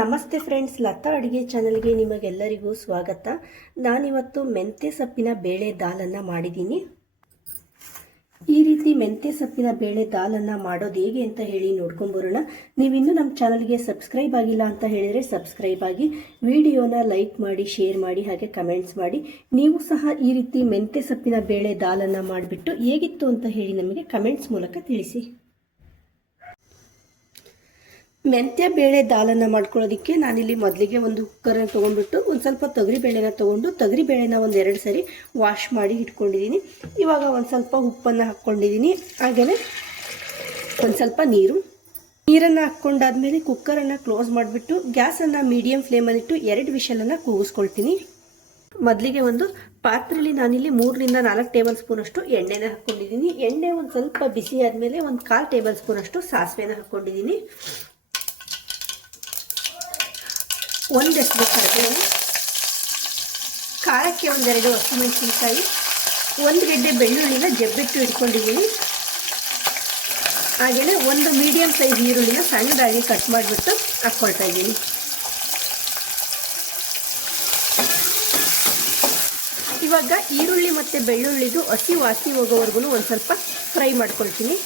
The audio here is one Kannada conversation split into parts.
ನಮಸ್ತೆ ಫ್ರೆಂಡ್ಸ್, ಲತಾ ಅಡುಗೆ ಚಾನಲ್ಗೆ ನಿಮಗೆಲ್ಲರಿಗೂ ಸ್ವಾಗತ. ನಾನಿವತ್ತು ಮೆಂತ್ಯ ಸೊಪ್ಪಿನ ಬೇಳೆ ದಾಲನ್ನು ಮಾಡಿದ್ದೀನಿ. ಈ ರೀತಿ ಮೆಂತ್ಯ ಸೊಪ್ಪಿನ ಬೇಳೆ ದಾಲನ್ನು ಮಾಡೋದು ಹೇಗೆ ಅಂತ ಹೇಳಿ ನೋಡ್ಕೊಂಬರೋಣ. ನೀವಿನ್ನೂ ನಮ್ಮ ಚಾನಲ್ಗೆ ಸಬ್ಸ್ಕ್ರೈಬ್ ಆಗಿಲ್ಲ ಅಂತ ಹೇಳಿದರೆ ಸಬ್ಸ್ಕ್ರೈಬ್ ಆಗಿ, ವಿಡಿಯೋನ ಲೈಕ್ ಮಾಡಿ, ಶೇರ್ ಮಾಡಿ, ಹಾಗೆ ಕಮೆಂಟ್ಸ್ ಮಾಡಿ. ನೀವು ಸಹ ಈ ರೀತಿ ಮೆಂತ್ಯ ಸೊಪ್ಪಿನ ಬೇಳೆ ದಾಲನ್ನು ಮಾಡಿಬಿಟ್ಟು ಹೇಗಿತ್ತು ಅಂತ ಹೇಳಿ ನಮಗೆ ಕಮೆಂಟ್ಸ್ ಮೂಲಕ ತಿಳಿಸಿ. ಮೆಂತ್ಯ ಬೇಳೆ ದಾಲನ್ನು ಮಾಡ್ಕೊಳ್ಳೋದಕ್ಕೆ ನಾನಿಲ್ಲಿ ಮೊದಲಿಗೆ ಒಂದು ಕುಕ್ಕರನ್ನು ತೊಗೊಂಡ್ಬಿಟ್ಟು ಒಂದು ಸ್ವಲ್ಪ ತೊಗರಿಬೇಳೆನ ತೊಗೊಂಡು ತೊಗರಿಬೇಳೆನ ಒಂದು 2 ಸರಿ ವಾಶ್ ಮಾಡಿ ಇಟ್ಕೊಂಡಿದ್ದೀನಿ. ಇವಾಗ ಒಂದು ಸ್ವಲ್ಪ ಉಪ್ಪನ್ನು ಹಾಕ್ಕೊಂಡಿದ್ದೀನಿ. ಹಾಗೆಯೇ ಒಂದು ಸ್ವಲ್ಪ ನೀರನ್ನು ಹಾಕ್ಕೊಂಡಾದ್ಮೇಲೆ ಕುಕ್ಕರನ್ನು ಕ್ಲೋಸ್ ಮಾಡಿಬಿಟ್ಟು ಗ್ಯಾಸನ್ನು ಮೀಡಿಯಮ್ ಫ್ಲೇಮಲ್ಲಿಟ್ಟು 2 ವಿಷಲನ್ನು ಕೂಗಿಸ್ಕೊಳ್ತೀನಿ. ಮೊದಲಿಗೆ ಒಂದು ಪಾತ್ರೆಯಲ್ಲಿ ನಾನಿಲ್ಲಿ 3 ರಿಂದ 4 ಟೇಬಲ್ ಸ್ಪೂನ್ ಅಷ್ಟು ಎಣ್ಣೆನ ಹಾಕ್ಕೊಂಡಿದ್ದೀನಿ. ಎಣ್ಣೆ ಒಂದು ಸ್ವಲ್ಪ ಬಿಸಿ ಆದಮೇಲೆ ಒಂದು 1/4 ಟೇಬಲ್ ಸ್ಪೂನ್ ಅಷ್ಟು ಸಾಸಿವೆನ ಹಾಕ್ಕೊಂಡಿದ್ದೀನಿ. 1 ಎಸಳು ಕರಿಬೇವು, ಖಾರಕ್ಕೆ 1-2 ಹಸಿಮೆಣಸಿನಕಾಯಿ, 1 ಗೆಡ್ಡೆ ಬೆಳ್ಳುಳ್ಳಿನ ಜಬ್ಬಿಟ್ಟು ಇಟ್ಕೊಂಡಿದ್ದೀನಿ. ಹಾಗೆಯೇ 1 ಮೀಡಿಯಮ್ ಸೈಜ್ ಈರುಳ್ಳಿನ ಸಣ್ಣದಾಗಿ ಕಟ್ ಮಾಡಿಬಿಟ್ಟು ಹಾಕ್ಕೊಳ್ತಾ ಇದ್ದೀನಿ. ಇವಾಗ ಈರುಳ್ಳಿ ಮತ್ತು ಬೆಳ್ಳುಳ್ಳಿದು ಹಸಿ ವಾಸನೆ ಹೋಗೋವರೆಗೂ ಒಂದು ಸ್ವಲ್ಪ ಫ್ರೈ ಮಾಡ್ಕೊಳ್ತೀನಿ.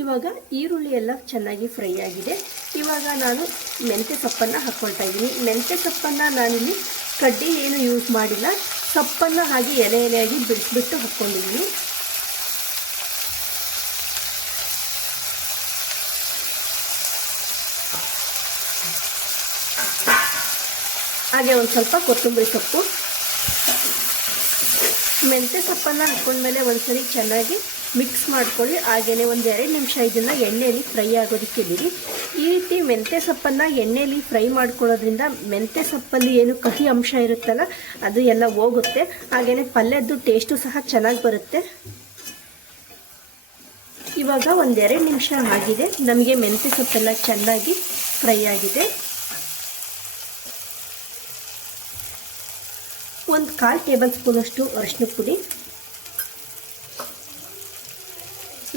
ಇವಾಗ ಈರುಳ್ಳಿ ಎಲ್ಲ ಚೆನ್ನಾಗಿ ಫ್ರೈ ಆಗಿದೆ. ಇವಾಗ ನಾನು ಮೆಂತ್ಯ ಸೊಪ್ಪನ್ನು ಹಾಕ್ಕೊಳ್ತಾ ಇದ್ದೀನಿ. ಮೆಂತ್ಯ ಸೊಪ್ಪನ್ನು ನಾನಿಲ್ಲಿ ಕಡ್ಡಿ ಏನು ಯೂಸ್ ಮಾಡಿಲ್ಲ, ಸೊಪ್ಪನ್ನು ಹಾಗೆ ಎಲೆಯಾಗಿ ಬಿಡಿಸ್ಬಿಟ್ಟು ಹಾಕ್ಕೊಂಡಿದ್ದೀನಿ. ಹಾಗೆ ಒಂದು ಸ್ವಲ್ಪ ಕೊತ್ತಂಬರಿ ಸೊಪ್ಪು. ಮೆಂತ್ಯ ಸೊಪ್ಪನ್ನು ಹಾಕ್ಕೊಂಡ್ಮೇಲೆ ಒಂದ್ಸರಿ ಚೆನ್ನಾಗಿ ಮಿಕ್ಸ್ ಮಾಡ್ಕೊಳ್ಳಿ. ಹಾಗೆಯೇ 1-2 ನಿಮಿಷ ಇದನ್ನು ಎಣ್ಣೆಯಲ್ಲಿ ಫ್ರೈ ಆಗೋದಕ್ಕೆ ಬಿಡಿ. ಈ ರೀತಿ ಮೆಂತ್ಯ ಸೊಪ್ಪನ್ನು ಎಣ್ಣೆಯಲ್ಲಿ ಫ್ರೈ ಮಾಡ್ಕೊಳ್ಳೋದ್ರಿಂದ ಮೆಂತ್ಯ ಸೊಪ್ಪಲ್ಲಿ ಏನು ಕಹಿ ಅಂಶ ಇರುತ್ತಲ್ಲ ಅದು ಎಲ್ಲ ಹೋಗುತ್ತೆ. ಹಾಗೆಯೇ ಪಲ್ಯದ್ದು ಟೇಸ್ಟು ಸಹ ಚೆನ್ನಾಗಿ ಬರುತ್ತೆ. ಇವಾಗ 1-2 ನಿಮಿಷ ಆಗಿದೆ. ನಮಗೆ ಮೆಂತ್ಯ ಸೊಪ್ಪೆಲ್ಲ ಚೆನ್ನಾಗಿ ಫ್ರೈ ಆಗಿದೆ. 1/4 ಟೇಬಲ್ ಸ್ಪೂನ್ ಅಷ್ಟು ಅರಿಶಿನ ಪುಡಿ.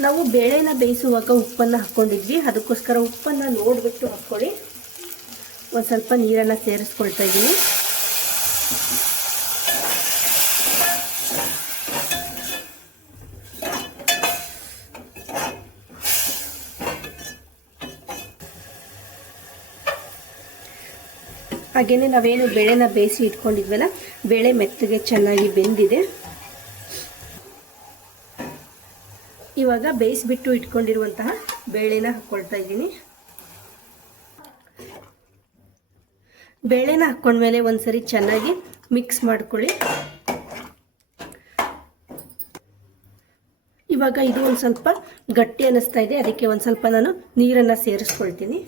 ನಾವು ಬೇಳೆನ ಬೇಯಿಸುವಾಗ ಉಪ್ಪನ್ನು ಹಾಕ್ಕೊಂಡಿದ್ವಿ, ಅದಕ್ಕೋಸ್ಕರ ಉಪ್ಪನ್ನು ನೋಡಿಬಿಟ್ಟು ಹಾಕ್ಕೊಳ್ಳಿ. ಒಂದು ಸ್ವಲ್ಪ ನೀರನ್ನು ಸೇರಿಸ್ಕೊಳ್ತಾ ಇದ್ದೀನಿ. ಹಾಗೆಯೇ ನಾವೇನು ಬೇಳೆನ ಬೇಯಿಸಿ ಇಟ್ಕೊಂಡಿದ್ವಲ್ಲ, ಬೇಳೆ ಮೆತ್ತಗೆ ಚೆನ್ನಾಗಿ ಬೆಂದಿದೆ. ಇವಾಗ ಬೇಯಿಸಿಬಿಟ್ಟು ಇಟ್ಕೊಂಡಿರುವಂತಹ ಬೇಳೆನ ಹಾಕ್ಕೊಳ್ತಾ ಇದ್ದೀನಿ. ಬೇಳೆನ ಹಾಕ್ಕೊಂಡ್ಮೇಲೆ ಒಂದ್ಸರಿ ಚೆನ್ನಾಗಿ ಮಿಕ್ಸ್ ಮಾಡ್ಕೊಳ್ಳಿ. ಇವಾಗ ಇದು ಒಂದು ಸ್ವಲ್ಪ ಗಟ್ಟಿ ಅನ್ನಿಸ್ತಾ ಇದೆ, ಅದಕ್ಕೆ ಒಂದು ಸ್ವಲ್ಪ ನಾನು ನೀರನ್ನು ಸೇರಿಸ್ಕೊಳ್ತೀನಿ.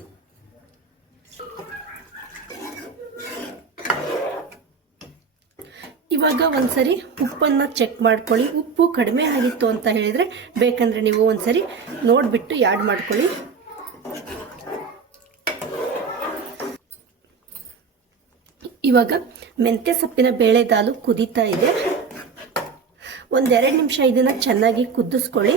ಇವಾಗ ಒಂದ್ಸರಿ ಉಪ್ಪನ್ನು ಚೆಕ್ ಮಾಡ್ಕೊಳ್ಳಿ. ಉಪ್ಪು ಕಡಿಮೆ ಆಗಿತ್ತು ಅಂತ ಹೇಳಿದರೆ ಬೇಕಂದರೆ ನೀವು ಒಂದ್ಸರಿ ನೋಡಿಬಿಟ್ಟು ಆ್ಯಡ್ ಮಾಡ್ಕೊಳ್ಳಿ. ಇವಾಗ ಮೆಂತ್ಯ ಸೊಪ್ಪಿನ ಬೇಳೆ ದಾಲು ಕುದೀತಾ ಇದೆ. 1-2 ನಿಮಿಷ ಇದನ್ನು ಚೆನ್ನಾಗಿ ಕುದಿಸ್ಕೊಳ್ಳಿ.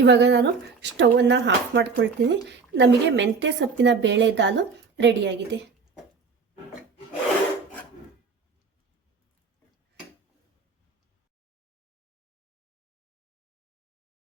ಇವಾಗ ನಾನು ಸ್ಟವನ್ನು ಆಫ್ ಮಾಡ್ಕೊಳ್ತೀನಿ. ನಮಗೆ ಮೆಂತ್ಯ ಸೊಪ್ಪಿನ ಬೇಳೆ ದಾಲು ರೆಡಿಯಾಗಿದೆ.